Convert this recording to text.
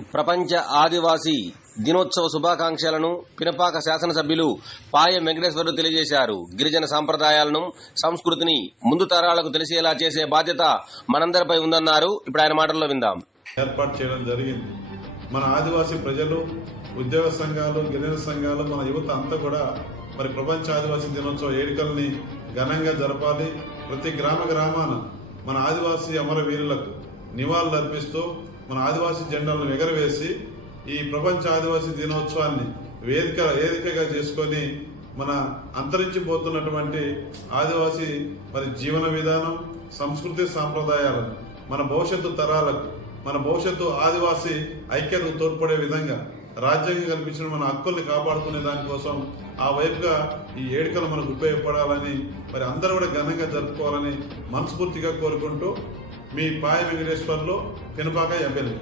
ప్రపంచ ఆదివాసీ దినోత్సవ శుభాకాంక్షలను పినపాక శాసనసభ్యులు పాయ వెంకటేశ్వర్లు తెలియజేశారు. గిరిజన సాంప్రదాయాలను సంస్కృతిని ముందు తరాలకు తెలిసేలా చేసే బాధ్యత మనందరిపై ఉందన్నారు. ఇప్పుడు ఆయన మాటల్లో విందాం. ఏర్పాటు చేయడం జరిగింది. మన ఆదివాసీ ప్రజలు ఉద్యోగ సంఘాలు గిరిజన సంఘాలు మన యువత అంతా కూడా మరి ప్రపంచ ఆదివాసీ దినోత్సవ వేడుకల్ని ఘనంగా జరపాలి. ప్రతి గ్రామ గ్రామాన మన ఆదివాసీ అమరవీరులకు నివాళులు అర్పిస్తూ మన ఆదివాసీ జెండాలను ఎగరవేసి ఈ ప్రపంచ ఆదివాసీ దినోత్సవాన్ని వేదిక వేదికగా చేసుకొని మన అంతరించిపోతున్నటువంటి ఆదివాసీ మరి జీవన విధానం సంస్కృతి సాంప్రదాయాలను మన భవిష్యత్తు తరాలకు మన భవిష్యత్తు ఆదివాసీ ఐక్యతకు తోడ్పడే విధంగా రాజ్యాంగం కల్పించిన మన హక్కుల్ని కాపాడుకునే దానికోసం ఆ వైపుగా ఈ ఏడుకలు మనకు ఉపయోగపడాలని మరి అందరూ కూడా ఘనంగా జరుపుకోవాలని మనస్ఫూర్తిగా కోరుకుంటూ మీ పాయ వెంకటేశ్వర్లో కినపాక ఎమ్మెల్యే